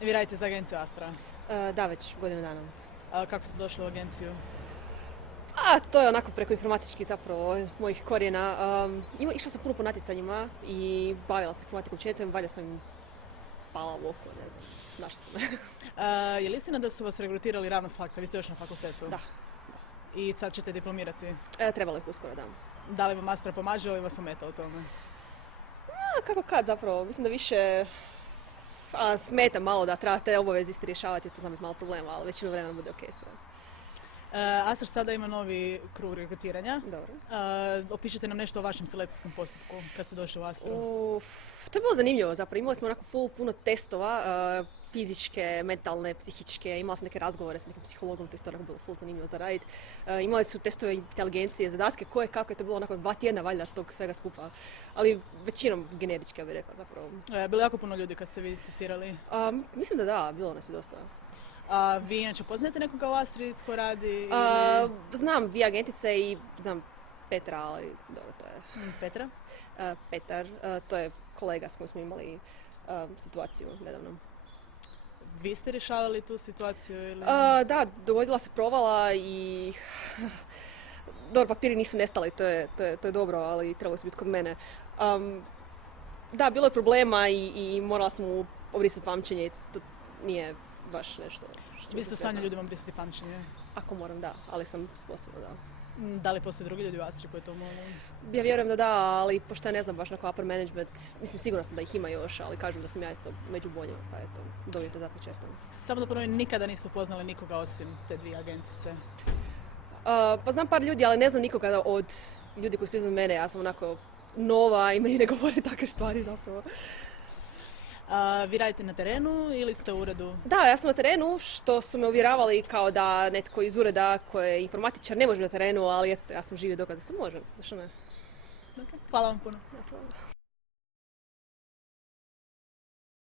Vi radite za agenciju Astra. Da, već godinu dana. Kako ste došli u agenciju? To je onako preko informatički zapravo mojih korijena. Išla sam puno po natjecanjima i bavila se informatikom četom, valjda sam im pala u oko, ne znam, našla su me. Je li istina da su vas regrutirali ravno s faksa? Vi ste još na fakultetu. Da, I sad ćete diplomirati. trebalo je uskoro, da. Da li vam Astra pomaže ili vas ometa u tome? Kako kad zapravo, mislim da više smeta malo da treba te obaveze isto rješavati, to znam biti malo problema, ali većinu vremena bude okej sve. Astra sada ima novi krug regrutiranja. Dobro. Opišite nam nešto o vašem selekcijskom postupku kad ste došli u Astru. To je bilo zanimljivo zapravo, imali smo onako puno testova, fizičke, mentalne, psihičke, imala sam neke razgovore s nekim psihologom, to je isto onako bilo full zanimljivo za radit. Imali su testove inteligencije, zadatke, kako je to bilo onako 2 tjedna valjda tog svega skupa, ali većinom generički, ja bih rekla zapravo. Bilo je jako puno ljudi kad ste vi testirali. Mislim da, bilo nas je dosta. Vi inače poznajete nekoga u Astri tko radi? Ili... Znam dvije agentice i znam Petra, ali dobro, to je... Petra? Petar, to je kolega s kojim smo imali situaciju nedavno. Vi ste rješavali tu situaciju ili... Da, dogodila se provala i... Dobro, papiri nisu nestali, to je dobro, ali trebali su biti kod mene. Da, bilo je problema i morala sam mu obrisati pamćenje i to nije baš nešto... Vi ste u stanju ljudima brisati pamćenje? Ako moram, da, ali sam sposobna, da. Da li postoje drugi ljudi u Astri koji to mogu? Ja vjerujem da da, ali pošto ja ne znam baš na upper management, mislim sigurno sam da ih ima još, ali kažem da sam ja isto među boljima, pa eto, dobijem te zadatke često. Samo da ponovim, nikada niste upoznali nikoga osim te dvije agencice? Pa znam par ljudi, ali ne znam nikoga od ljudi koji su iznad mene, ja sam onako nova i meni ne govore takve stvari zapravo. Vi radite na terenu ili ste u uredu? Da, ja sam na terenu, što su me uvjeravali kao da netko iz ureda koji je informatičar ne može na terenu, ali eto, ja sam živi dokaz da se može, zašto ne? Hvala vam puno.